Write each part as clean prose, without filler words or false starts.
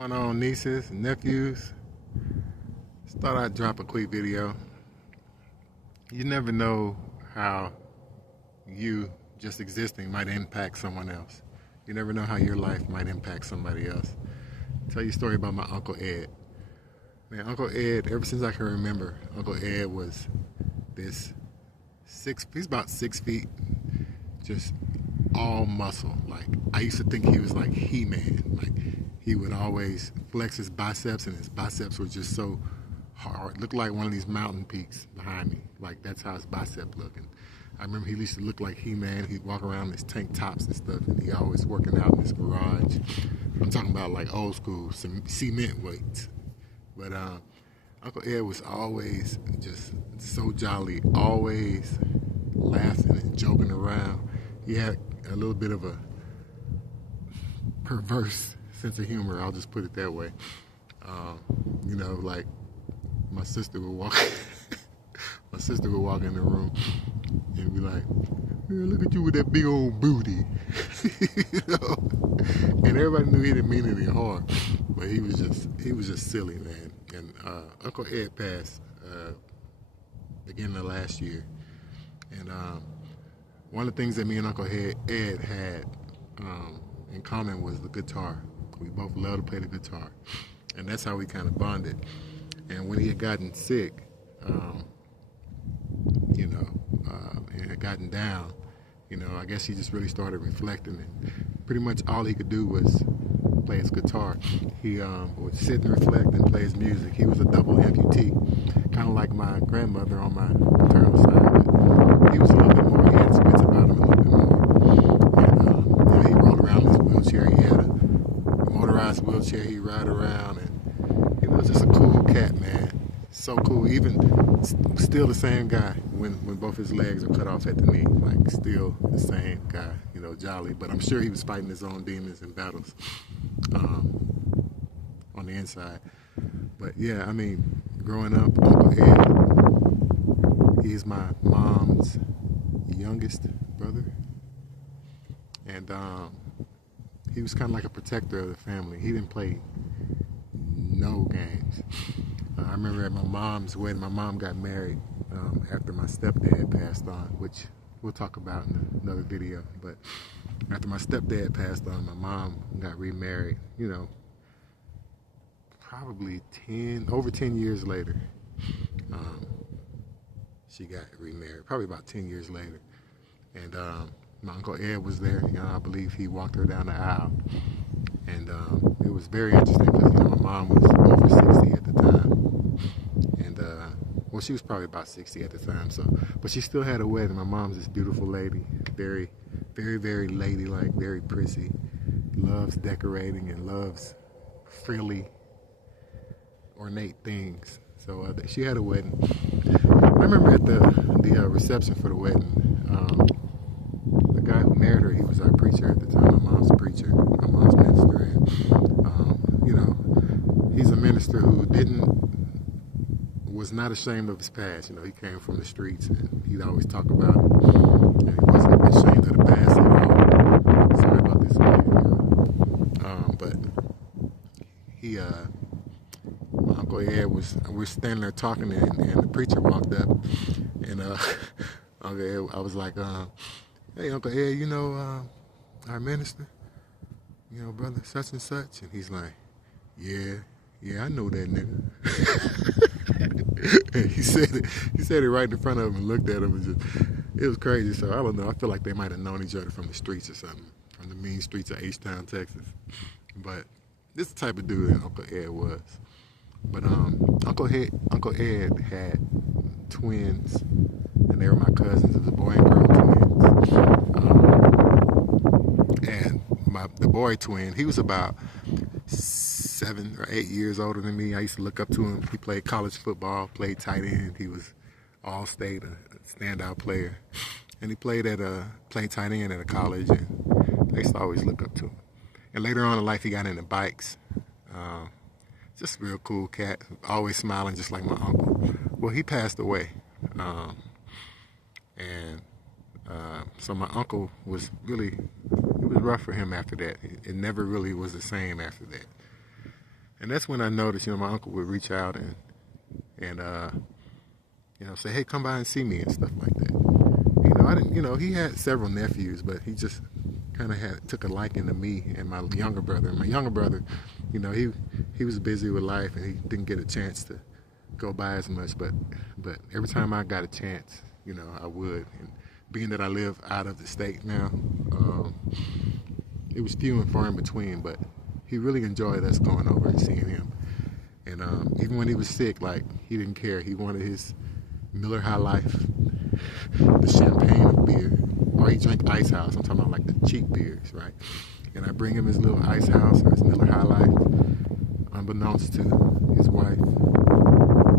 Going on, nieces and nephews. Just thought I'd drop a quick video. You never know how you just existing might impact someone else. You never know how your life might impact somebody else. I'll tell you a story about my Uncle Ed. Man, Uncle Ed, ever since I can remember, Uncle Ed was this he's about 6 feet, just all muscle. Like, I used to think he was like He-Man. Like, he would always flex his biceps, and his biceps were just so hard. Looked like one of these mountain peaks behind me. Like, that's how his bicep looked. And I remember he used to look like He-Man. He'd walk around in his tank tops and stuff, and he always working out in his garage. I'm talking about like old school, some cement weights. But Uncle Ed was always just so jolly, always laughing and joking around. He had a little bit of a perverse sense of humor, I'll just put it that way. Like my sister would walk my sister would walk in the room and be like, "Man, look at you with that big old booty." you know? And everybody knew he didn't mean any harm, but he was just silly, man. And Uncle Ed passed beginning of last year. And one of the things that me and Uncle Ed had in common was the guitar. We both loved to play the guitar, and that's how we kind of bonded. And when he had gotten sick, and had gotten down, I guess he just really started reflecting, and pretty much all he could do was play his guitar. He would sit and reflect and play his music. He was a double amputee, kind of like my grandmother on my maternal side, but he was a little bit more, he had his wits about him a little bit more. And he rolled around in his wheelchair. He had a motorized wheelchair he'd ride around, and he was just a cool cat, man. So cool, even still the same guy when both his legs are cut off at the knee, like still the same guy, jolly. But I'm sure he was fighting his own demons and battles on the inside. But yeah, I mean, growing up, Uncle Ed, he's my mom's youngest brother, and he was kind of like a protector of the family. He didn't play no games. I remember at my mom's wedding, my mom got married after my stepdad passed on, which we'll talk about in another video. But after my stepdad passed on, my mom got remarried, probably over 10 years later. She got remarried, probably about 10 years later. And my Uncle Ed was there. I believe he walked her down the aisle. And it was very interesting because, my mom was over 60 at the time. And, well, she was probably about 60 at the time. But she still had a wedding. My mom's this beautiful lady, very, very, very ladylike, very prissy, loves decorating and loves frilly, ornate things. So she had a wedding. I remember at the reception for the wedding, the guy who married her, he was our preacher at the time. My mom's a preacher, my mom's minister, and he's a minister who was not ashamed of his past. He came from the streets, and he'd always talk about it, and he wasn't ashamed of the past at all. Sorry about this man, but he my Uncle Ed we're standing there talking, and the preacher walked up, and Uncle Ed, I was like, "Hey, Uncle Ed, our minister, brother such and such," and he's like, "Yeah, I know that nigga." And he said it right in front of him and looked at him, and it was crazy. So I don't know. I feel like they might have known each other from the streets or something, from the mean streets of H-Town, Texas. But this is the type of dude that Uncle Ed was. But Uncle Ed had twins, and they were my cousins. It was boy and girl twins. And the boy twin, he was about 7 or 8 years older than me. I used to look up to him. He played college football, played tight end. He was all-state, a standout player. And he played tight end at a college, and I used to always look up to him. And later on in life, he got into bikes. Just a real cool cat, always smiling just like my uncle. Well, he passed away. So my uncle was really, it was rough for him after that. It never really was the same after that. And that's when I noticed, my uncle would reach out and say, hey, come by and see me and stuff like that. I didn't, he had several nephews, but he just kind of took a liking to me and my younger brother. And my younger brother, he was busy with life and he didn't get a chance to go by as much. But every time I got a chance, I would. And being that I live out of the state now, it was few and far in between. But he really enjoyed us going over and seeing him. And even when he was sick, he didn't care. He wanted his Miller High Life, the champagne of beer, or he drank Ice House. I'm talking about the cheap beers, right? And I bring him his little Ice House or his Miller High Life, unbeknownst to his wife,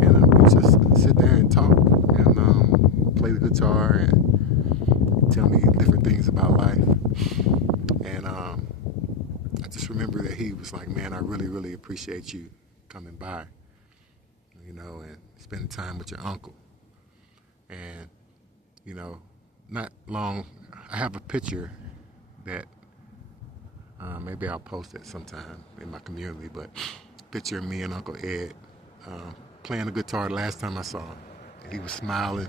and we just sit there and talk and play the guitar and tell me different things about life. And I just remember that he was like, man, I really, really appreciate you coming by, and spending time with your uncle. And, not long, I have a picture that maybe I'll post it sometime in my community, but picture of me and Uncle Ed playing the guitar last time I saw him. And he was smiling,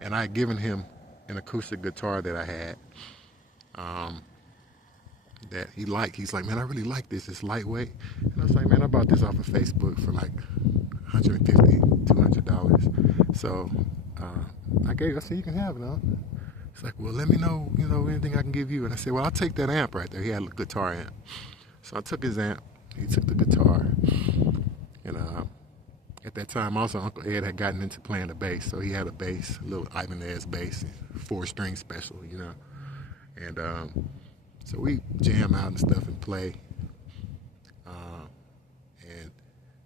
and I had given him an acoustic guitar that I had that he liked. He's like, man, I really like this. It's lightweight. And I was like, man, I bought this off of Facebook for $150, $200. So I said, you can have it, huh? He's like, well, let me know, anything I can give you. And I said, well, I'll take that amp right there. He had a guitar amp. So I took his amp. He took the guitar. And at that time, also, Uncle Ed had gotten into playing the bass. So he had a bass, a little Ibanez bass, 4-string special, And so we jam out and stuff and play. And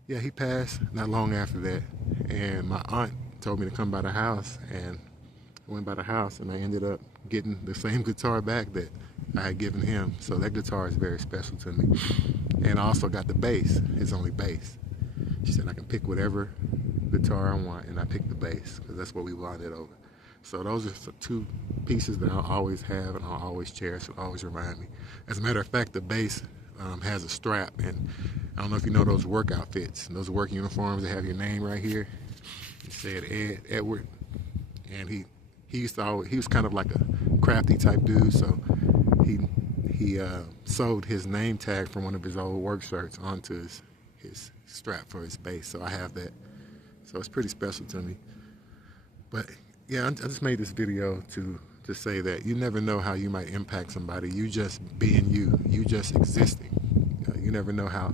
yeah, he passed not long after that. And my aunt told me to come by the house, and I went by the house, and I ended up getting the same guitar back that I had given him. So that guitar is very special to me. And I also got the bass, his only bass. She said I can pick whatever guitar I want, and I picked the bass because that's what we bonded over. So those are two pieces that I'll always have and I'll always cherish and always remind me. As a matter of fact, the bass has a strap, and I don't know if you know those work outfits, those work uniforms that have your name right here. It said Edward, and he used to always, he was kind of like a crafty type dude, so he sewed his name tag from one of his old work shirts onto his strap for his bass. So I have that. So it's pretty special to me. But yeah, I just made this video to say that you never know how you might impact somebody. You just being you just existing. You never know how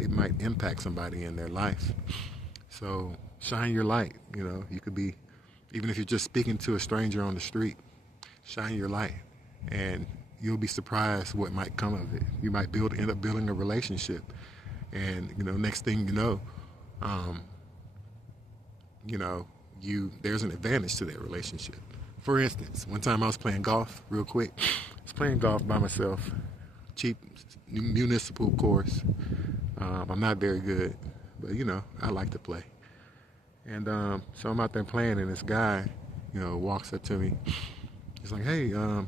it might impact somebody in their life. So shine your light. You could be, even if you're just speaking to a stranger on the street, shine your light, and you'll be surprised what might come of it. You might end up building a relationship, and next thing you know, there's an advantage to that relationship. For instance, one time I was playing golf, real quick. I was playing golf by myself, cheap municipal course. I'm not very good, but I like to play. And so I'm out there playing, and this guy, walks up to me. He's like, hey, I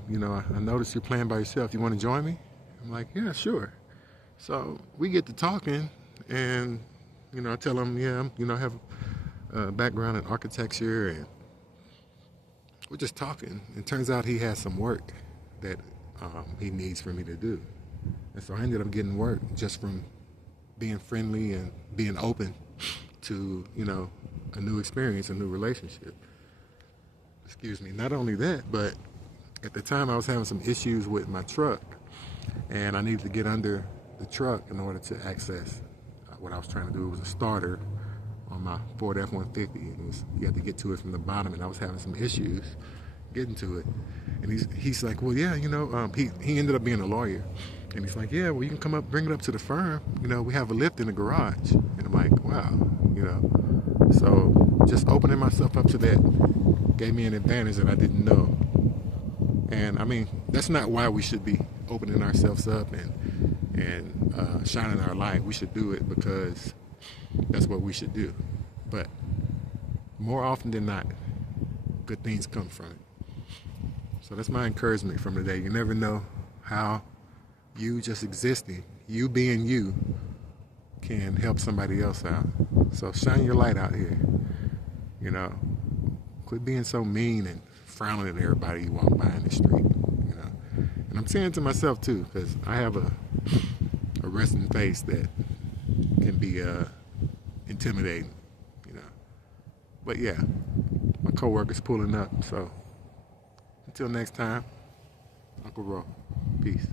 noticed you're playing by yourself. You want to join me? I'm like, yeah, sure. So we get to talking, and I tell him, yeah, I have a background in architecture, and we're just talking. It turns out he has some work that he needs for me to do. And so I ended up getting work just from being friendly and being open to, a new experience, a new relationship. Excuse me. Not only that, but at the time I was having some issues with my truck, and I needed to get under the truck in order to access what I was trying to do. It was a starter on my Ford F-150. You had to get to it from the bottom, and I was having some issues getting to it. And he's like, well, yeah, he ended up being a lawyer. And he's like, yeah, well, you can come up, bring it up to the firm. We have a lift in the garage. And I'm like, wow, So just opening myself up to that gave me an advantage that I didn't know. And I mean, that's not why we should be opening ourselves up and shining our light. We should do it because that's what we should do. But more often than not, good things come from it. So that's my encouragement from today. You never know how you just existing, you being you, can help somebody else out. So shine your light out here. You know, quit being so mean and frowning at everybody you walk by in the street. You know, and I'm saying to myself too, because I have a resting face that can be intimidating. You know, but yeah, my coworker's pulling up. So until next time, Uncle Ro, peace.